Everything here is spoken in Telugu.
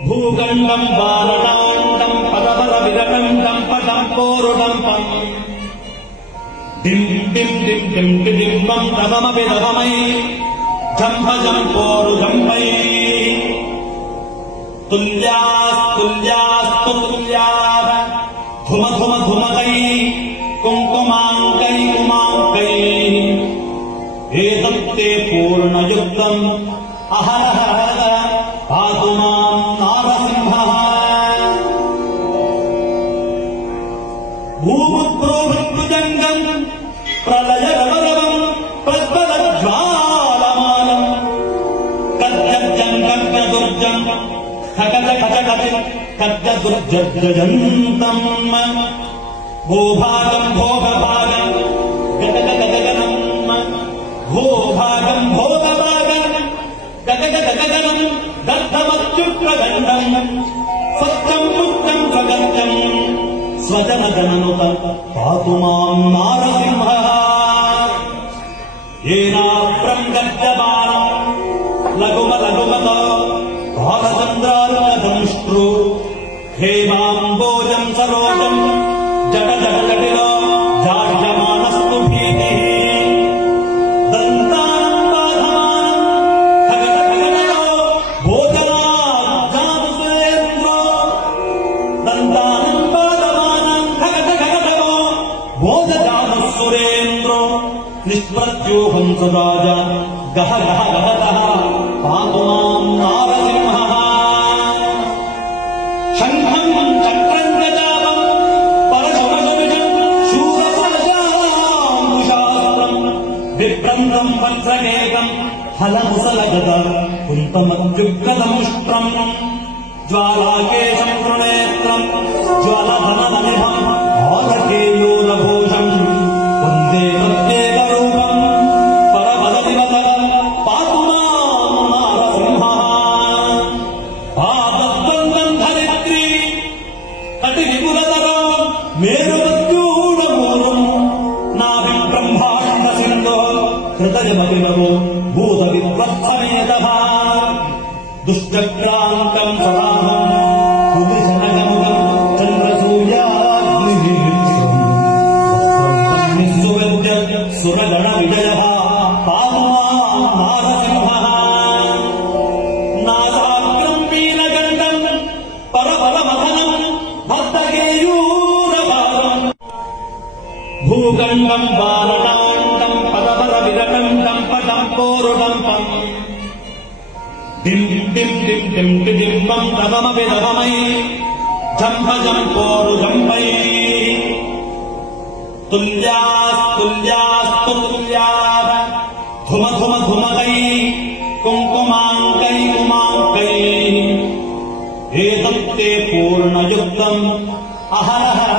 భూగండం బాలనాండం పదవర విరకండం పటం పోరుడంపం దిం దిం దిం దిం దింబం తమమ విదమై జంభజం పోరుడంపై తుల్యాస్తుల్యాస్తుల్యాః ధుమ ధుమ ధుమకై కుంకుమాంకై కుమాంకై ఏతత్తే పూర్ణయుక్తం అహరహర పాతు మాం నారసింహః. భూముద్రోభృజంగం ప్రళయగమగమం ప్రజ్వలజ్వాలమానం కజ్జం కజ్జదుర్జం ఖగజ ఖజగతి కజ్జదుర్జజంతం భూభాగం భోగభాగం గగగగగనం భూభాగం భోగభాగం గగగగగనం దత్తమత్యుగ్రగండం సత్యం పుత్రం స్వగత్యం స్వజనజననుత పాతు మాం నారసింహః. ఏనాప్రం గజ్జమానం లఘుమ లఘుమతో బాలచంద్రార్కదంష్ట్రు హేమాంబోజం సరోజం జట జట జటిలో జాడ్యమానస్తు భీతిః. దంతానం బాధమానం ఖగట ఖగటలో భోజనాజ్జాతు సురేంద్రో దంతానం బాధమానం ఖగట ఖగటలో భోజజాతు సురేంద్రో నిష్ప్రత్యూహం సురాజ గహ గహ గహతః పాతు మాం నారసింహః. శంఖం చక్రం గజావం పరశుమశుభిషం శూరసరజాంకుశాస్త్రం బిభ్రంతం వజ్రకేకం హలముసలగద కుంతమత్యుగ్రదంష్ట్రం జ్వాలాకేశం తృణేత్రం జ్వలధనమనిభం ఆలకేయూరభూషం వందే తత్యేకరూపం పరపదదివతః పాతు మాం నారసింహః. పాదద్వంద్వం ధరిత్రీ కటి విపులతరో మేరుమత్యూఢమూలం నాభి బ్రహ్మాండ సింధో హృదయమభినవో భూత విద్వత్సమేతః దుశ్చక్రాంతం సదాహం కులిశనకముఖం చంద్రసూర్యాగ్నినిర్జితం సువేద్య సురగణ విజయః పాతు మాం నారసింహః. నాసాగ్రం వీలగండం పరపరమథనం భక్తకేయూరపాదం భూగండం బాలనాండం పదవర విరకండం పటం పోరుడంపం దిం దిం దిం దిం దింబం తమమ విదమై జంభజం పోరుడంపై తుల్యాస్తుల్యాస్తుల్యాః ధుమ ధుమ ధుమకై కుంకుమాంకై కుమాంకై ఏతత్తే పూర్ణయుక్తం అహరహర